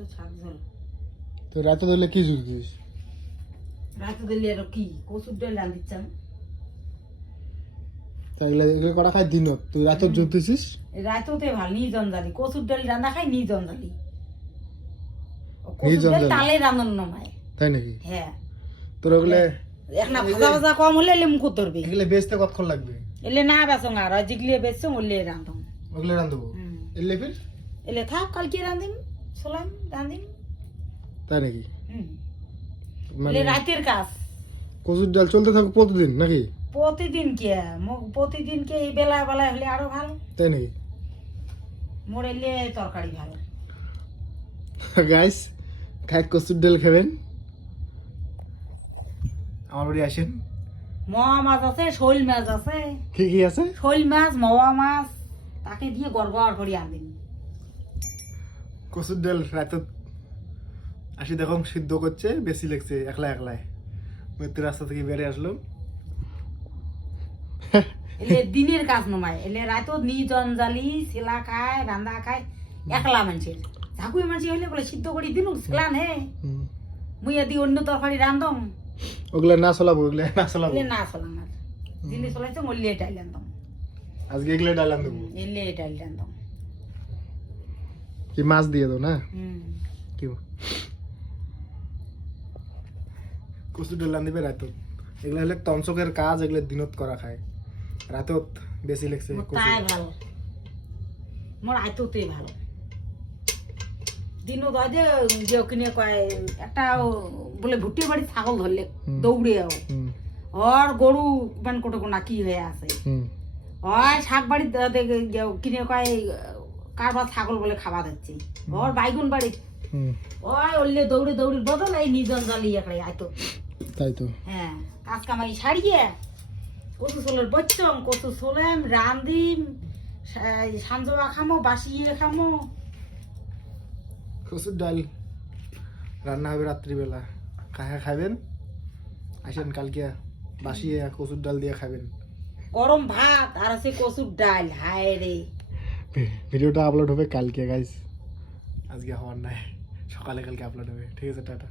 রাতে শাক ঝোল। তো রাতে দিলে কি জুস দিস? রাতে দিলে আর কি কচুর ডাল রান্ধিচ্ছাম। তাইলে এগুলো করা খাই দিনত, তুই রাতে জুস দিছিস? রাতেতে ভাল নি জঞ্জালি কচুর ডাল রান্না খাই নি জঞ্জালি। কচুর ডাল নির্জঞ্জালি? তালে রান্নার নমায়। তাই নাকি? হ্যাঁ তোর ওগুলো এখন ভাজা ভাজা কম হলে এলে মুখ ধরবে। এগুলো বেচতে কতক্ষণ লাগবে? এলে না বেসং আর জিগলিয়ে বেচছং ওলে রান্ধম। ওগুলো রান্ধবো? এলে ফির? এলে থাক কালকে রান্ধিম সোলাম রান্ধিম। তাই নাকি? এলে রাতের কাজ। কচুর ডাল চলতে থাকবে প্রতিদিন নাকি? প্রতিদিন কে এই বেলায় বেলায় হলে আরো ভালো। তাই নাকি? মোর এলে তরকারি ভালো। গাইস খাই কচুর ডাল খাবেন, আমার বাড়ি আসেন। মোয়া মাছ আছে, শৈল মাছ আছে। কি কি আছে? শৈল মাছ, মোয়া মাছ তাকে দিয়ে গড়গড় করে আনবেন। কচুর ডাল রাতে আসি দেখো সিদ্ধ করছে, বেশি লাগছে একলা একলাই। মৃত্যু রাস্তা থেকে বেরিয়ে আসলো। এলে দিনের কাজ নমায়, এলে রাতো নি জঞ্জালি ছেলা খায় রান্দা খায় একলা মানুষের। ঝাঁকুই মানুষ হইলে বলে সিদ্ধ করি দিন ছেলা নে মুই এদি অন্য তরকারি রান্ধম। ওগুলা না চলাবো, ওগুলা না চলাবো। এলে না চলাম আর দিনে চলাইছে মল্লে ডাইল রান্ধম। আজকে এগুলো ডাল আনবো। এলে ডাইল রান্ধম। কি মাছ দিয়ে দাও না? কি কচুর ডাল রান্ধিবে রাতত। এগুলো হলে তমসকের কাজ, এগুলো দিনত করা খায়, রাতত বেশি লাগছে। তাই ভালো মোর আইতোতেই ভালো। দিনও দে যে কিনে কয় একটা বলে ভুট্টি বাড়ি ছাগল ধরলে দৌড়ে ওর গরু মানে কোটো কোনা কি হয়ে আছে ওই শাক বাড়ি কিনে কয় কারবার ছাগল বলে খাওয়া দিচ্ছে ওর বাইগুন বাড়ি ওই ওলে দৌড়ে দৌড়ে বদল এই নিজন জ্বালিয়ে একটা আইতো। তাই তো হ্যাঁ কাজ কামাই ছাড়িয়ে কচু সোলের বচ্চম কচু সোলেম রান্দিম সাঞ্জোয়া খামো বাসিয়ে খামো। কচুর ডাল রান্না হবে রাত্রিবেলা, কাহা খাবেন আসেন কালকে বাসিয়ে কচুর ডাল দিয়ে খাবেন। গরম ভাত আর আছে কচুর ডাল। হায় রে ভিডিওটা আপলোড হবে কালকে গাইস, আজকে হওয়ার নাই, সকালে কালকে আপলোড হবে। ঠিক আছে, টাটা।